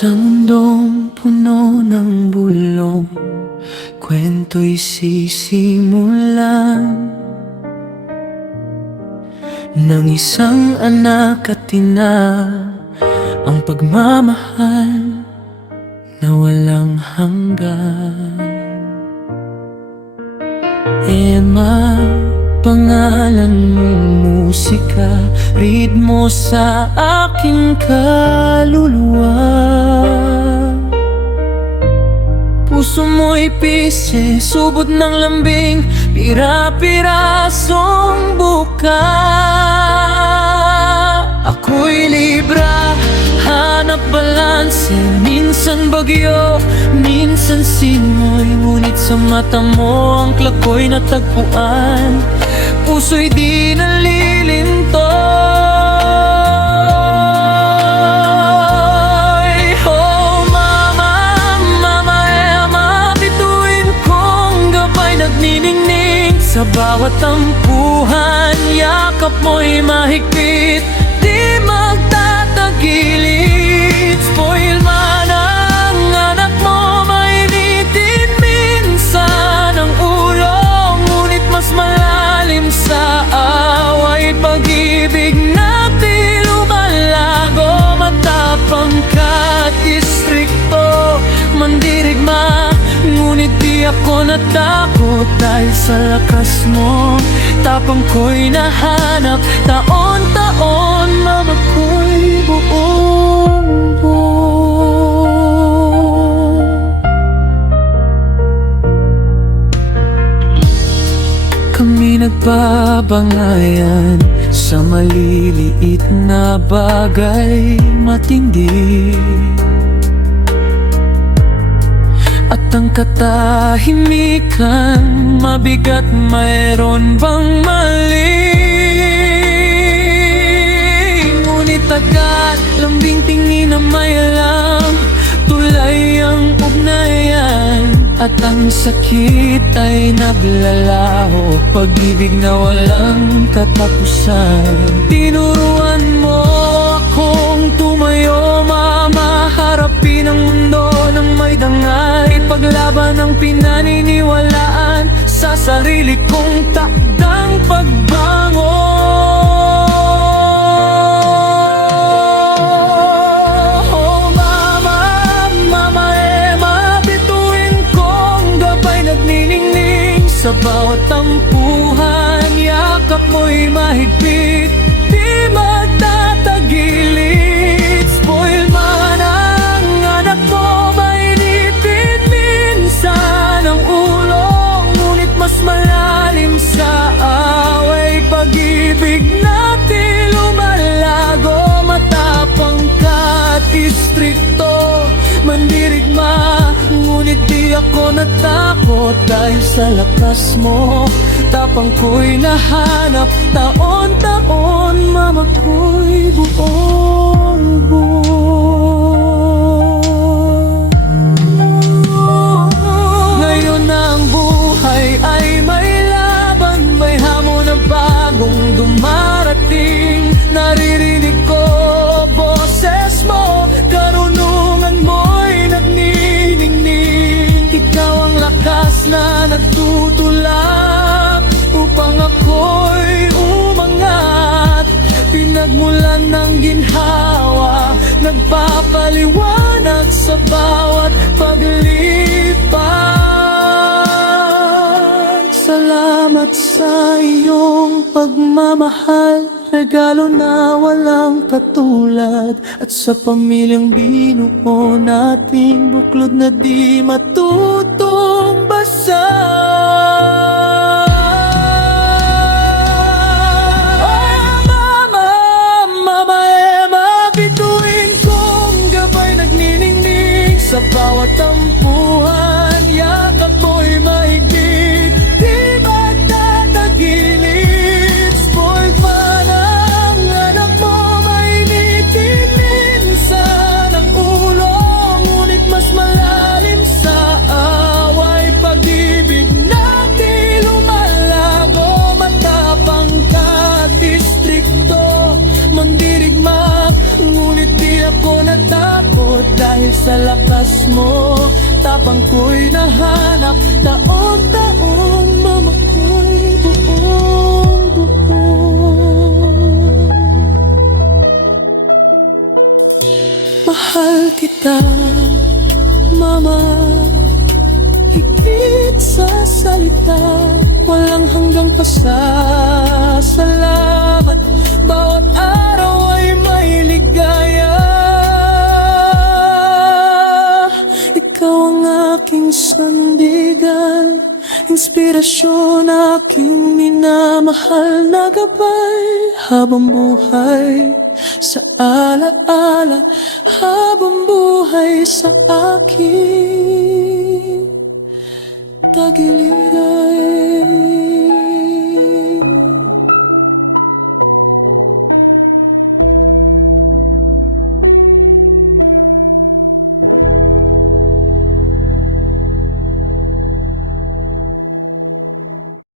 Sa mundong puno ng bulong, kwento'y sisimulan ng isang anak at ina, ang pagmamahal na walang hanggan. Emma, pangalan mong musika, ritmo sa aking kaluluwa. Puso mo'y pise, subot ng lambing, pira-pirasong buka. Ako'y libra, hanap balanse, minsan bagyo, minsan simoy. Ngunit sa mata mo ang klako'y natagpuan, puso'y di nalilinto. Oh mama, mama Emma, bituin kong gabay nagniningning. Sa bawat tampuhan, yakap mo'y mahigpit, di magtatagilit. Spoil man ang anak mo, mainitin minsan ang ulo, ngunit mas malalim sa away pag-ibig natin lumalago. Matapang ka't istrikto, mandirigma, ngunit di ako natakot dahil sa lakas mo. Tapang ko'y nahanap, taon-taon, mama ko'y buong buo. Kami nagbabangayan sa maliliit na bagay matindi, at ang katahimikan mabigat. Mayroon bang mali? Ngunit agad lambing tingin na may alam, tulay ang ugnayan, at ang sakit ay naglalaho. Pag-ibig na walang katapusan. Tinuruan mo akong tumayo, mama, harapin ang mundo ng may dangal. Ipaglaban ang pinaniniwalaan sa sarili kong takdang pagbangon. Oh mama, mama Emma, bituin kong gabay nagniningning. Sa bawat tampuhan, yakap mo'y mahigpit, di magtatagilit. Spoil man ang anak mo, mainipin minsan ang ulo, ngunit mas malalim sa away pag-ibig natin lumalago. Matapang ka't istrikto, mandirigma, ngunit di ako natakot dahil sa lakas mo. Tapang ko'y nahanap, taon-taon, mama ko'y buong buo. Ngayon ang buhay ay may laban, may hamon na bagong dumarating. Naririnig ko boses mo, karunungan mo'y nagniningning. Ikaw ang lakas na nagtutulak upang ako'y umangat. Pinagmulan ng ginhawa, nagpapaliwanag sa bawat paglipat. Salamat sa iyong pagmamahal, regalo na walang katulad. At sa pamilyang binuo natin, buklod na di matutong basa. Oh mama, mama Emma, bituin kong gabay nagniningning. Sa bawat tampuhan, yakap mo'y mahigpit, di magtatagilit. Spoiled man ang anak mo, mainitin minsan ang ulo, ngunit mas malalim sa away pag-ibig natin lumalago. Matapang ka't istrikto, mandirigma, ngunit di ako natakot dahil sa lakas mo. Tapang ko'y nahanap, taon-taon mama ko'y buong buo. Mahal kita, mama, higit sa salita. Walang hanggang pasasalamat. Bawat araw ay may ligaya. Ikaw ang aking sandigan, inspirasyon, aking minamahal na gabay. Habang buhay sa alaala, habang buhay sa akin tagiliran.